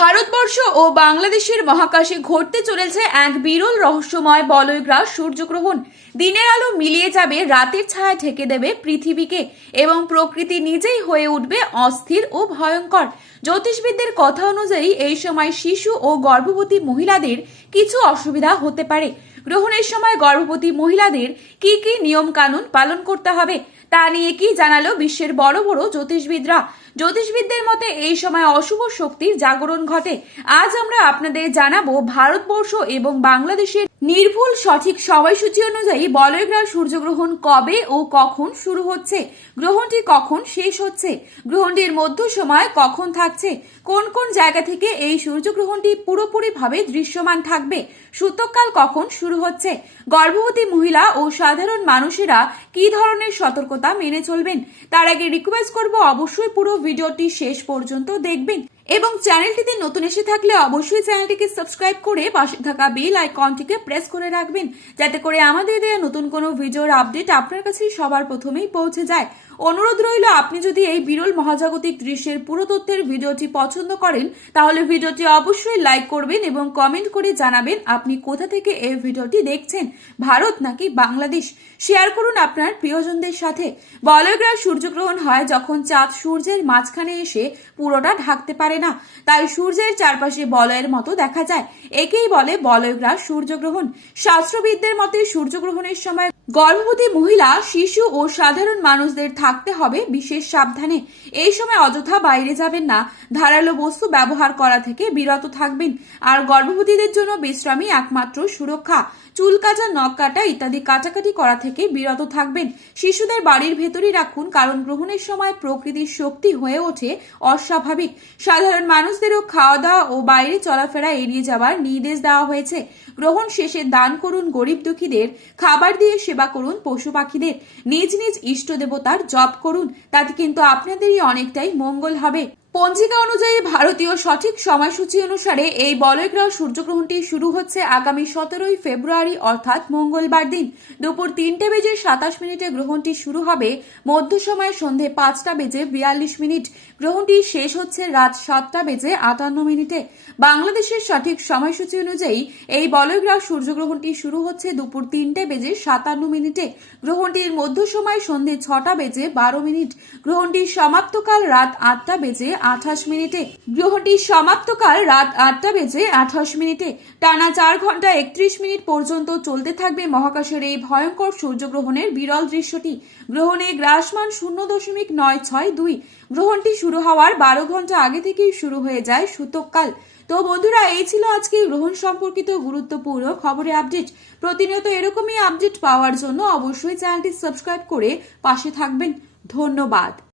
ভারতবর্ষ ও বাংলাদেশের মহাকাশে ঘটতে চলেছে এক বিরল রহস্যময় বলয়গ্রাস সূর্যগ্রহণ। দিনের আলো মিলিয়ে যাবে, রাতের ছায়া ঢেকে দেবে পৃথিবীকে এবং প্রকৃতি নিজেই হয়ে উঠবে অস্থির ও ভয়ঙ্কর। জ্যোতিষবিদদের কথা অনুযায়ী এই সময় শিশু ও গর্ভবতী মহিলাদের কিছু অসুবিধা হতে পারে। গ্রহণের সময় গর্ভবতী মহিলাদের কি কি নিয়ম কানুন পালন করতে হবে তা নিয়ে কি জানালো বিশ্বের বড় বড় জ্যোতিষবিদরা। জ্যোতিষবিদদের মতে এই সময় অশুভ শক্তির জাগরণ ঘটে। আজ আমরা আপনাদের জানাবো ভারতবর্ষ এবং বাংলাদেশের নির্ভুল সঠিক সময়সূচি অনুযায়ী বলয়গ্রাস সূর্যগ্রহণ কবে ও কখন শুরু হচ্ছে, গ্রহণটি কখন শেষ হচ্ছে, গ্রহণটির মধ্য সময় কখন থাকছে, কোন কোন জায়গা থেকে এই সূর্যগ্রহণটি পুরোপুরিভাবে দৃশ্যমান থাকবে, সূতককাল কখন শুরু হচ্ছে, গর্ভবতী মহিলা ও সাধারণ মানুষেরা কি ধরনের সতর্কতা মেনে চলবেন। তার আগে রিকোয়েস্ট করব অবশ্যই পুরো ভিডিওটি শেষ পর্যন্ত দেখবেন এবং চ্যানেলটিতে নতুন এসে থাকলে অবশ্যই চ্যানেলটিকে সাবস্ক্রাইব করে পাশে থাকা বেল আইকনটিকে প্রেস করে রাখবেন, যাতে করে আমাদের দেয়া নতুন কোনো ভিডিওর আপডেট আপনার কাছে সবার প্রথমেই পৌঁছে যায়। অনুরোধ রইল, আপনি যদি এই বিরল মহাজাগতিক দৃশ্যের পুরো তথ্যের ভিডিওটি পছন্দ করেন তাহলে ভিডিওটি অবশ্যই লাইক করবেন এবং কমেন্ট করে জানাবেন আপনি কোথা থেকে এই ভিডিওটি দেখছেন, ভারত নাকি বাংলাদেশ। শেয়ার করুন আপনার প্রিয়জনদের সাথে। বলয়গ্রাস সূর্যগ্রহণ হয় যখন চাঁদ সূর্যের মাঝখানে এসে পুরোটা ঢাকতে পারে না, তাই সূর্যের চারপাশে বলয়ের মতো দেখা যায়। একেই বলে বলয়গ্রাস সূর্যগ্রহণ। শাস্ত্রবিদদের মতে সূর্যগ্রহণের সময় গর্ভবতী মহিলা, শিশু ও সাধারণ মানুষদের থাকতে হবে বিশেষ সাবধানে। এই সময় অযথা বাইরে যাবেন না, ধারালো বস্তু ব্যবহার করা থেকে বিরত থাকবেন। আর গর্ভবতীদের জন্য বিশ্রামই একমাত্র সুরক্ষা। চুল কাটা, নখ কাটা ইত্যাদি কাটাকাটি করা থেকে বিরত থাকবেন। শিশুদের বাড়ির ভেতরেই রাখুন, কারণ গ্রহণের সময় প্রকৃতির শক্তি হয়ে ওঠে অস্বাভাবিক। সাধারণ মানুষদেরও খাওয়া দাওয়া ও বাইরে চলাফেরা এড়িয়ে যাওয়ার নির্দেশ দেওয়া হয়েছে। গ্রহণ শেষে দান করুন গরিব দুঃখীদের, খাবার দিয়ে সেবা করুন পশু পাখিদের, নিজ নিজ ইষ্ট দেবতার জপ করুন, তাতে কিন্তু আপনাদেরই অনেকটাই মঙ্গল হবে। পঞ্জিকা অনুযায়ী ভারতীয় সঠিক সময়সূচি অনুসারে এই বলয়গ্রাস সূর্যগ্রহণটি শুরু হচ্ছে আগামী 17 ফেব্রুয়ারি অর্থাৎ মঙ্গলবার দিন দুপুর 3:27 গ্রহণটি শুরু হবে। মধ্য সময় সন্ধে 5:42। গ্রহণটি শেষ হচ্ছে রাত 7:58। বাংলাদেশের সঠিক সময়সূচি অনুযায়ী এই বলয়গ্রাস সূর্যগ্রহণটি শুরু হচ্ছে দুপুর 3:57। গ্রহণটির মধ্য সময় সন্ধে 6:12। গ্রহণটির সমাপ্তকাল রাত 8:28। গ্রহণটির সমাপ্তকাল রাত 8:28। টানা 4 ঘন্টা 31 মিনিট পর্যন্ত চলতে থাকবে মহাকাশের এই ভয়ঙ্কর সূর্যগ্রহণের বিরল দৃশ্যটি। গ্রহণে গ্রাসমান 0.962। গ্রহণটি শুরু হওয়ার 12 ঘন্টা আগে থেকেই শুরু হয়ে যায় সূতককাল। তো বন্ধুরা, এই ছিল আজকে গ্রহণ সম্পর্কিত গুরুত্বপূর্ণ খবরের আপডেট। প্রতিনিয়ত এরকমই আপডেট পাওয়ার জন্য অবশ্যই চ্যানেলটি সাবস্ক্রাইব করে পাশে থাকবেন। ধন্যবাদ।